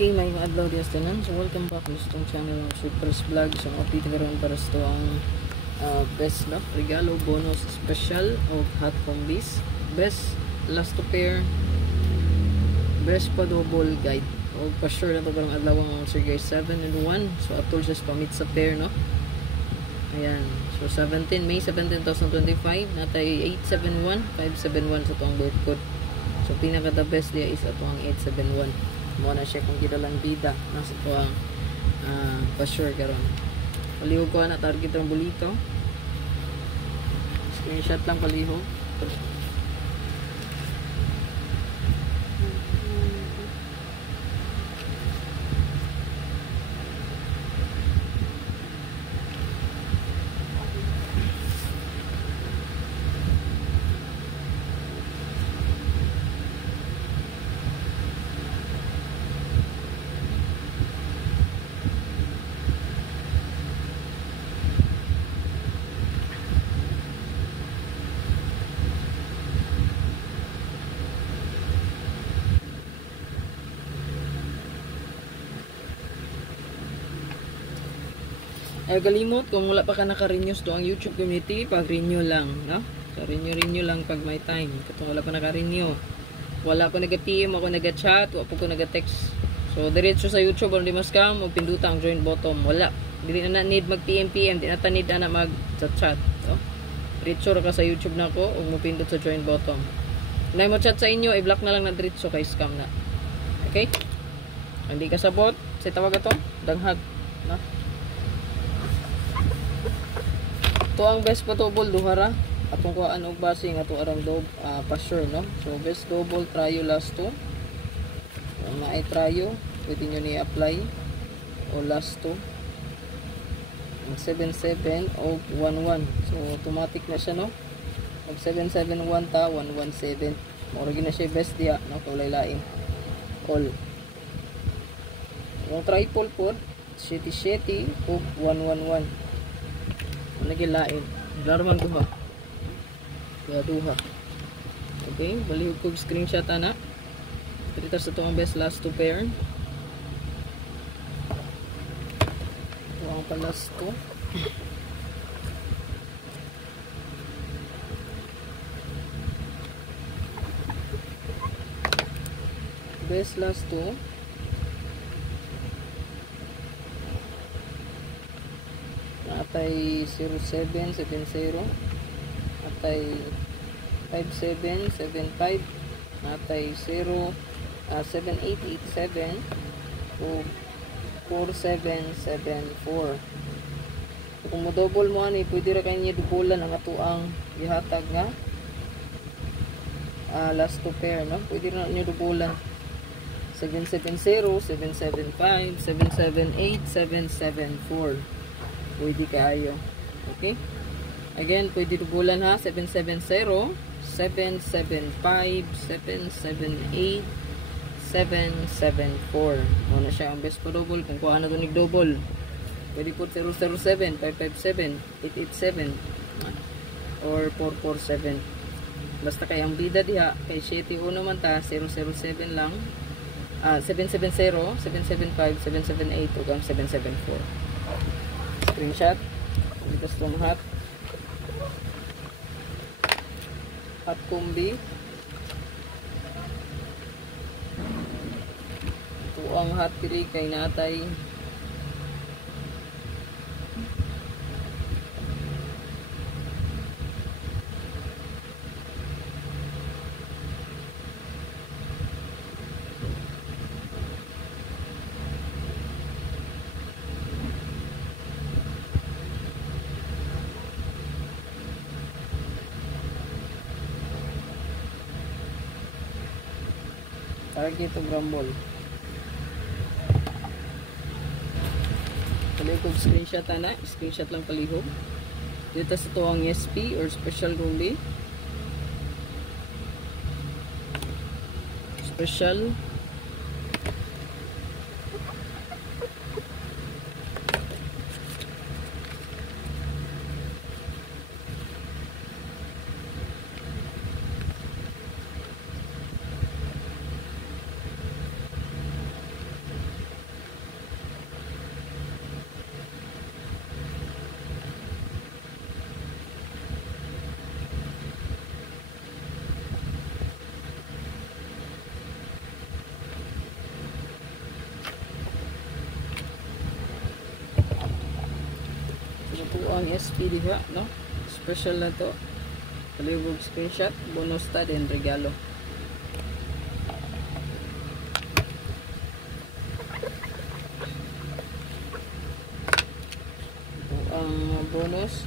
Okay, may mga adlaw dias tanan. So welcome back sa itong channel ng Supers Vlog. So update karon para sa ito ang best na regalo bonus special of hot combis. Best last to pair. Best pa double guide. O pa sure na ito karong adlaw ang Sir guys 7 and 1. So atol siya pamit sa pair no. Ayan. So 17 May 17, 2025 natay 871 571 sa itong birth code. So pinaka the best dia is ato ang 871. Mo na siya kung gidalang bida nasa to ang pa-sure karon. Palihog ko na target ng bulito. Screenshot lang palihog. Ay galimot kung wala pa ka naka-renew to ang YouTube community, pag-renew lang, no? So renew lang pag may time. Kung wala pa naka-renew. Wala ko naga-PM, ako naga-chat, wala ko naga-text. So diretso sa YouTube on di mas-cam, pinduta ang join button. Wala. Dili na need mag-PM, di na ta need na mag-chat, no? Diretso ra ka sa YouTube nako ug mo pindot sa join button. Nay mo chat sa inyo, i-block na lang na diretso kay scam na. Okay? Hindi ka sabot, say tawag ato, danghag, no? Ito ang best patubol duhara atong kuan og base nga ato arang pa-sure no. So best double tryo last to. Kung naay tryo, pwede nyo ni apply o last to. 77 o 11. So automatic na siya no. Mag 771 ta 117. Mura gina siya best dia no kulay lain. All. Yung triple pod 77 o 111. Lagi lain. Darman duha. Kaya duha. Okay, balik ko screenshot ana. Dito sa itong best last two pair. Ito ang palas to. Best last two. Atay 0770, atay 5775, atay 7887 o 4774. Kung mo double mo ani, pwede ra kayo dubulan ang atuang gihatag nga last two pair no. Pwede ra niyo dubulan 770, 775, 778, 774. Pwede kayo. Okay? Again, pwede dubulan ha. 770, 775, 778, 774. Muna siya ang best po double. Kung kuha na ito double. Pwede po 007, 557, 887, or 447. Basta kay ang bida diha. Kay 71 man ta, 007 lang. 770, 775, 778, o 774. Screenshot dito sa hot combi. Ito ang hot tiri kay natay target to grumble. Palihog screenshot na. Screenshot lang palihog. Dito sa ito ang SP or special combi. Special ang SP diha, no? Special na to. Palibog screenshot, bonus ta din regalo. Ito ang bonus.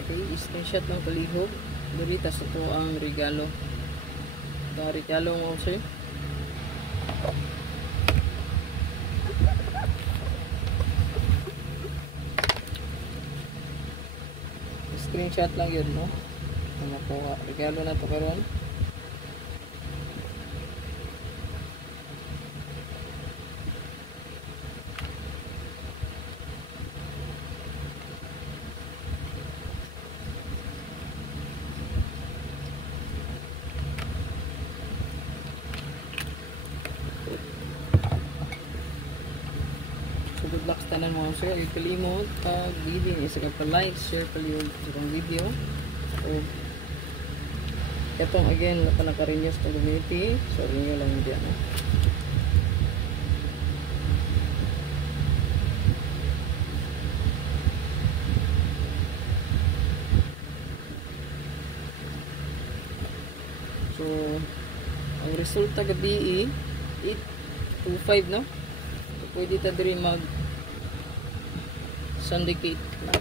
Okay, screenshot ng palihog. Duritas ito ang regalo. Ito ang regalo mo sir. Screenshot lang yun, no? Ano po, regalo na ito karon. So good luck sa tanan mga sir. Huwag kalimot pag-video niya sa kapag-like, share pali yung video. So itong again na panakarinyos sa community. So rinyo lang yung diyan. So ang resulta gabi 825, no? So, pwede ta diri mag syndicate na.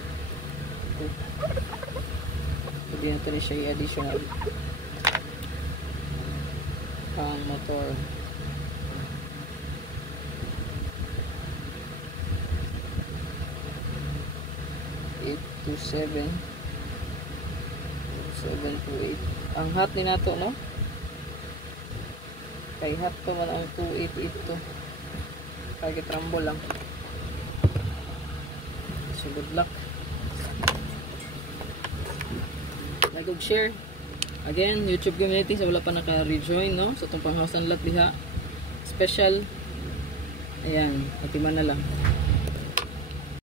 Pwede natin siya i-additional ang motor. Eight to 7 to 8. Ang hot ni nato, no? Kay hot to man ang 288 to. Kaya trambo lang. So good luck. Like ug share. Again, YouTube community sa wala pa naka-rejoin, no? So itong panghouse lot diha. Special. Ayan, atiman na lang.